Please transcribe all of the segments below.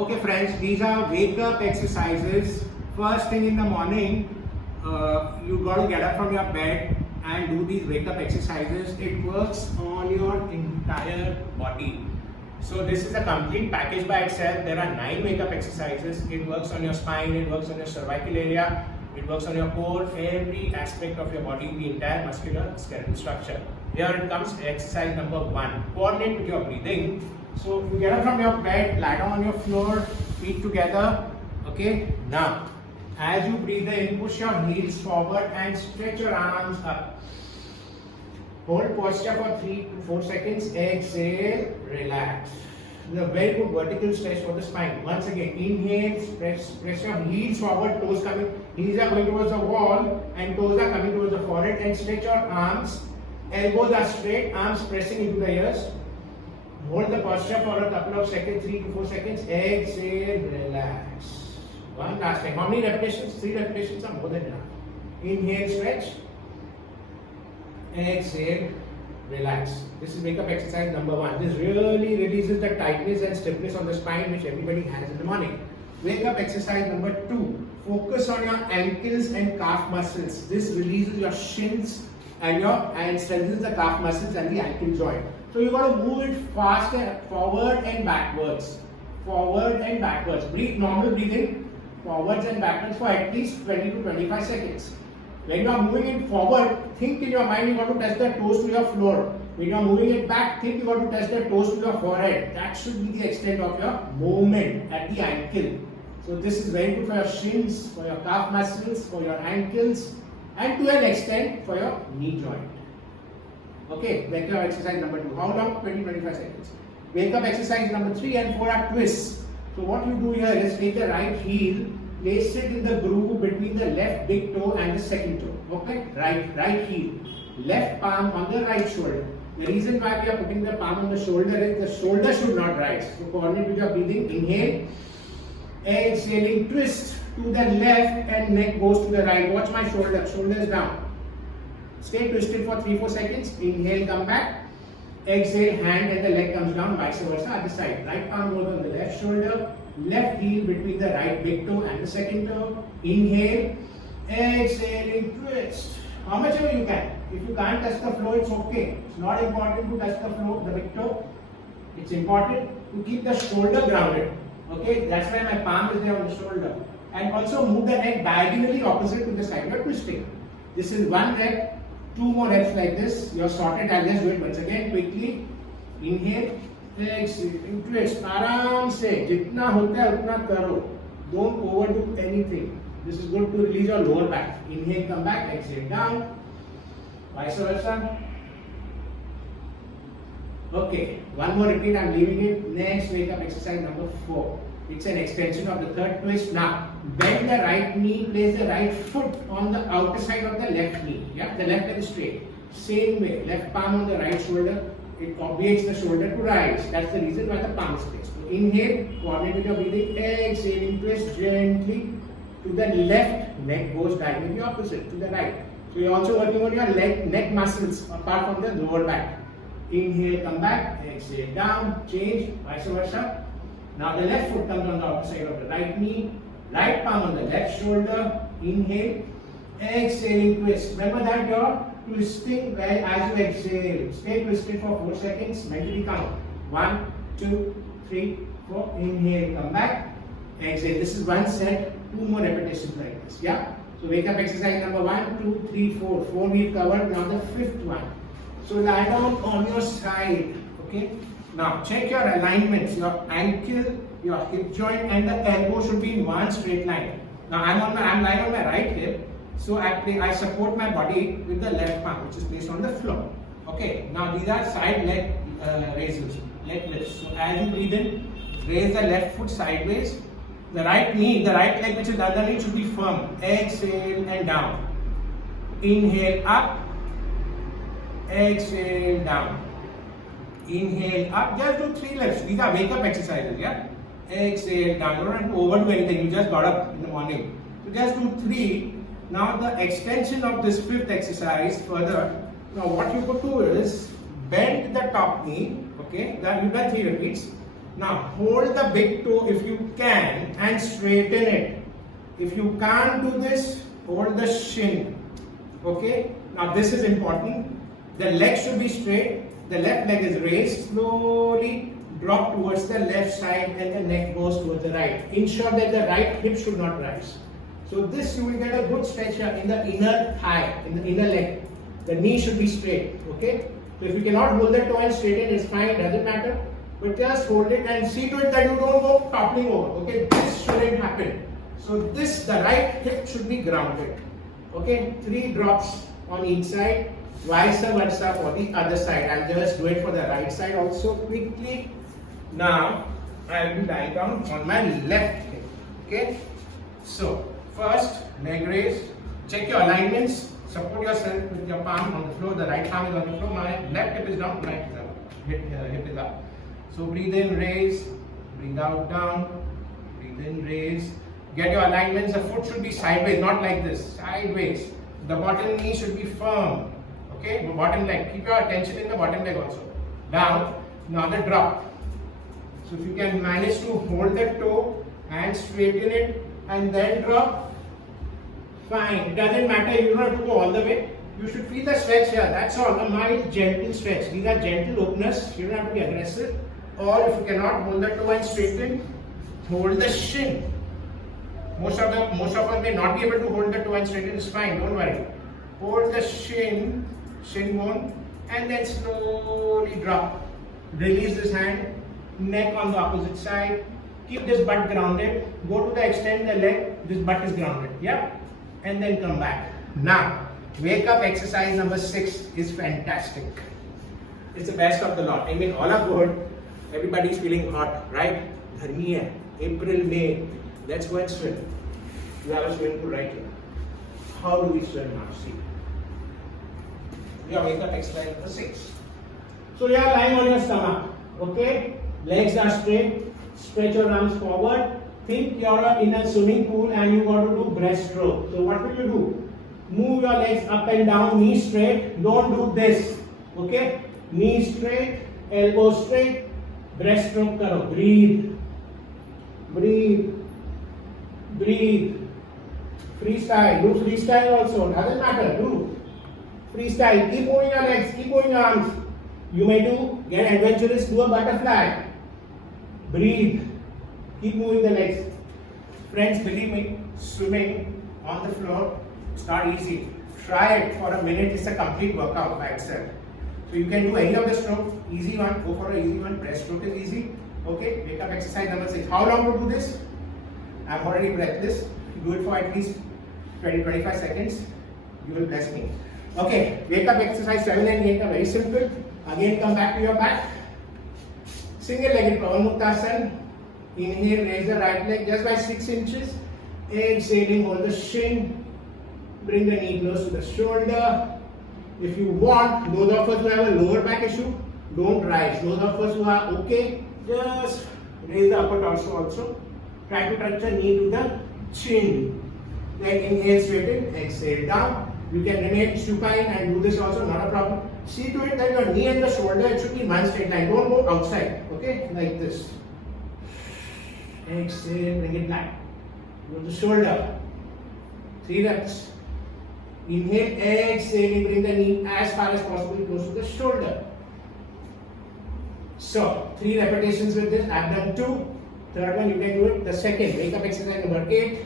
Okay friends, these are wake up exercises. First thing in the morning, you got to get up from your bed and do these wake up exercises. It works on your entire body. So this is a complete package by itself. There are 9 wake up exercises. It works on your spine, it works on your cervical area, it works on your core, every aspect of your body, the entire muscular skeletal structure. Here it comes, exercise number 1. Coordinate with your breathing. So you get up from your bed, lie down on your floor, feet together. Okay, now as you breathe in, push your heels forward and stretch your arms up. Hold posture for 3 to 4 seconds. Exhale, relax. This is a very good vertical stretch for the spine. Once again, inhale, press your heels forward, toes coming. Heels are going towards the wall and toes are coming towards the forehead, and stretch your arms. Elbows are straight, arms pressing into the ears. Hold the posture for a couple of seconds, 3 to 4 seconds. Exhale, relax. One last time. How many repetitions? 3 repetitions are more than enough. Inhale, stretch. Exhale, relax. This is wake up exercise number 1. This really releases the tightness and stiffness on the spine which everybody has in the morning. Wake up exercise number 2. Focus on your ankles and calf muscles. This releases your shins and strengthens the calf muscles and the ankle joint. So you got to move it faster, forward and backwards. Forward and backwards. Breathe normal breathing, forwards and backwards for at least 20 to 25 seconds. When you are moving it forward, think in your mind you got to touch the toes to your floor. When you are moving it back, think you got to touch the toes to your forehead. That should be the extent of your movement at the ankle. So this is very good for your shins, for your calf muscles, for your ankles, and to an extent for your knee joint. Okay, wake up exercise number 2. How long? 20-25 seconds. Wake up exercise number 3 and 4 are twists. So what you do here is take the right heel, place it in the groove between the left big toe and the second toe. Okay, right heel. Left palm on the right shoulder. The reason why we are putting the palm on the shoulder is the shoulder should not rise. So coordinate with your breathing. Inhale. Exhaling, twist to the left and neck goes to the right. Watch my shoulder. Shoulders down. Stay twisted for 3-4 seconds. Inhale, come back. Exhale, hand and the leg comes down, vice versa other side. Right palm goes on the left shoulder, left heel between the right big toe and the second toe. Inhale, exhaling, twist. How much ever you can. If you can't touch the floor, it's okay. It's not important to touch the floor, the big toe. It's important to keep the shoulder grounded. Okay, that's why my palm is there on the shoulder. And also move the neck diagonally opposite to the side. You're twisting. This is 1 rep. 2 more reps like this. You're sorted. I'll just do it once again quickly. Inhale, exhale, twist. आराम से जितना होता है उतना करो. Don't overdo anything. This is good to release your lower back. Inhale, come back, exhale down. Vice versa. Okay, one more repeat. I'm leaving it. Next, wake up exercise number 4. It's an extension of the third twist. Now, bend the right knee, place the right foot on the outer side of the left knee. Yeah, the left leg is straight. Same way, left palm on the right shoulder. It obviates the shoulder to rise. That's the reason why the palm is placed. So inhale, coordinate with your breathing. Exhaling, twist gently to the left. Neck goes diagonally opposite to the right. So you're also working on your neck muscles apart from the lower back. Inhale, come back. Exhale down. Change. Vice versa. Now the left foot comes on the outside of the right knee, right palm on the left shoulder. Inhale, exhaling, twist. Remember that you're twisting as you exhale. Stay twisted for 4 seconds. Mentally count. 1, 2, 3, 4. Inhale, come back. Exhale. This is 1 set. 2 more repetitions like this. Yeah. So wake up exercise number 1, 2, 3, 4. 4 we've covered. Now the 5th one. So lie down on your side. Okay. Now check your alignments. Your ankle, your hip joint, and the elbow should be in one straight line. Now I'm lying on my right hip, so I support my body with the left palm, which is placed on the floor. Okay. Now these are side leg raises, leg lifts. So as you breathe in, raise the left foot sideways. The right knee, the right leg, which is underneath, should be firm. Exhale and down. Inhale up. Exhale down. Inhale up, just do 3 lifts. These are wake up exercises, yeah? Exhale down. You don't have to overdo anything, you just got up in the morning. So just do 3. Now the extension of this 5th exercise further. Now what you could do is bend the top knee, okay? You've done 3 repeats. Now hold the big toe if you can and straighten it. If you can't do this, hold the shin. Okay? Now this is important. The leg should be straight. The left leg is raised. Slowly drop towards the left side and the neck goes towards the right. Ensure that the right hip should not rise. So this you will get a good stretch here in the inner thigh, in the inner leg. The knee should be straight. Okay? So if you cannot hold the toe and straighten, it's fine, doesn't matter. But just hold it and see to it that you don't go toppling over. Okay? This shouldn't happen. So this, the right hip should be grounded. Okay? 3 drops on each side. Vice versa for the other side. I'll just do it for the right side also quickly. Now, I will lie down on my left hip. Okay? So, first, leg raise. Check your alignments. Support yourself with your palm on the floor. The right palm is on the floor. My left hip is down, right is up. Hip is up. So, breathe in, raise. Breathe out, down. Breathe in, raise. Get your alignments. The foot should be sideways, not like this. Sideways. The bottom knee should be firm. Okay, the bottom leg. Keep your attention in the bottom leg also. Down. Now the drop. So if you can manage to hold the toe and straighten it and then drop, fine. It doesn't matter. You don't have to go all the way. You should feel the stretch here. That's all. A mild, gentle stretch. These are gentle openers. You don't have to be aggressive. Or if you cannot hold the toe and straighten, hold the shin. Most of us may not be able to hold the toe and straighten. It's fine. Don't worry. Hold the shin bone, and then slowly drop. Release this hand, neck on the opposite side. Keep this butt grounded. Go to the extend the leg, this butt is grounded. Yeah? And then come back. Now, wake up exercise number 6 is fantastic. It's the best of the lot. I mean, all are good. Everybody is feeling hot, right? Garmi hai. April, May. Let's go and swim. You have a swimming pool right here. How do we swim now? See. Your wake up exercise number 6. So you are lying on your stomach. Okay? Legs are straight. Stretch your arms forward. Think you are in a swimming pool and you want to do breaststroke. So what will you do? Move your legs up and down, knee straight. Don't do this. Okay? Knee straight, elbow straight. Breaststroke karo. Breathe. Breathe. Breathe. Freestyle. Do freestyle also. Doesn't matter. Do. Freestyle. Keep moving your legs. Keep moving your arms. You may get adventurous. Do a butterfly. Breathe. Keep moving the legs. Friends, believe me, swimming on the floor, it's not easy. Try it for a minute. It's a complete workout by itself. So you can do any of the strokes. Easy one. Go for an easy one. Breaststroke is easy. Okay. Wake up exercise number 6. How long to do this? I'm already breathless. Do it for at least 20-25 seconds. You will bless me. Okay. Wake up exercise 7 and 8 are very simple. Again, come back to your back. Single-legged Pavanmuktasana. Inhale, raise the right leg just by 6 inches. Exhaling, hold the shin. Bring the knee close to the shoulder. If you want, those of us who have a lower back issue, don't rise. Those of us who are okay, just raise the upper torso also. Try to touch the knee to the chin. Then inhale, straighten, exhale down. You can remain supine and do this also, not a problem. See to it that your knee and the shoulder, it should be one straight line. Don't go outside. Okay, like this. Exhale, bring it back. Go to shoulder. 3 reps. Inhale, exhale, bring the knee as far as possible close to the shoulder. So, 3 repetitions with this. I've done 2. Third one, you can do it. The second, wake up exercise number 8.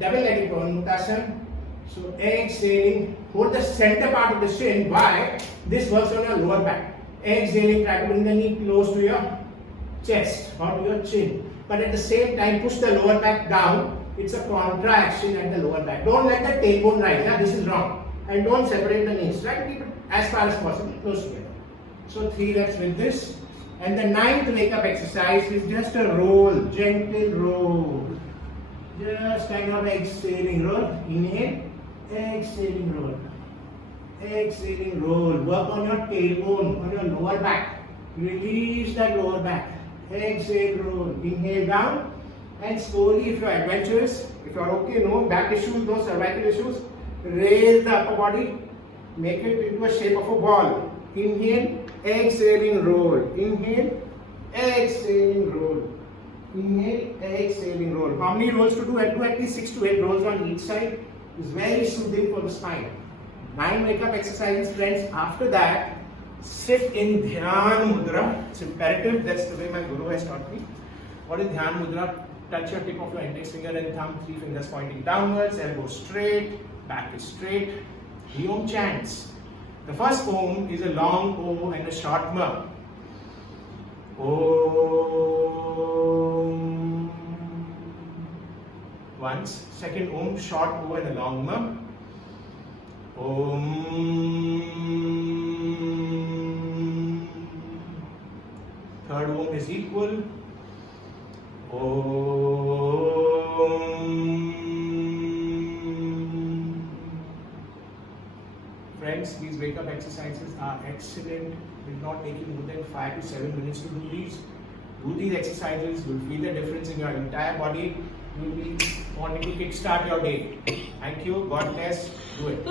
Double-legged Pavanmuktasana. So, exhaling, hold the center part of the shin. Why? This works on your lower back. Exhaling, try to bring the knee close to your chest or to your chin. But at the same time, push the lower back down. It's a contraction at the lower back. Don't let the tailbone rise. Yeah? This is wrong. And don't separate the knees. Try to keep it as far as possible close together. So 3 reps with this. And the 9th wake up exercise is just a roll, gentle roll. Just kind of exhaling roll. Inhale, exhaling roll. Exhaling roll. Work on your tailbone, on your lower back. Release that lower back. Exhale, roll. Inhale down. And slowly, if you are adventurous, if you are okay, no back issues, no cervical issues, raise the upper body. Make it into a shape of a ball. Inhale, exhaling, roll. Inhale, exhaling roll. Inhale, exhaling roll. How many rolls to do? I do at least 6 to 8 rolls on each side. It's very soothing for the spine. 9 wake up exercises, friends. After that, sit in Dhyan Mudra. It's imperative. That's the way my guru has taught me. What is Dhyan Mudra? Touch your tip of your index finger and thumb, 3 fingers pointing downwards, elbow straight, back is straight. The Om chants. The first Om is a long O and a short M. Om. Once. Second Om, short O and a long M. Om. Third Om is equal. Friends, these wake up exercises are excellent. Will not take you more than 5 to 7 minutes to do these. Do these exercises, you'll feel the difference in your entire body. You'll be wanting to kickstart your day. Thank you. God bless. Do it.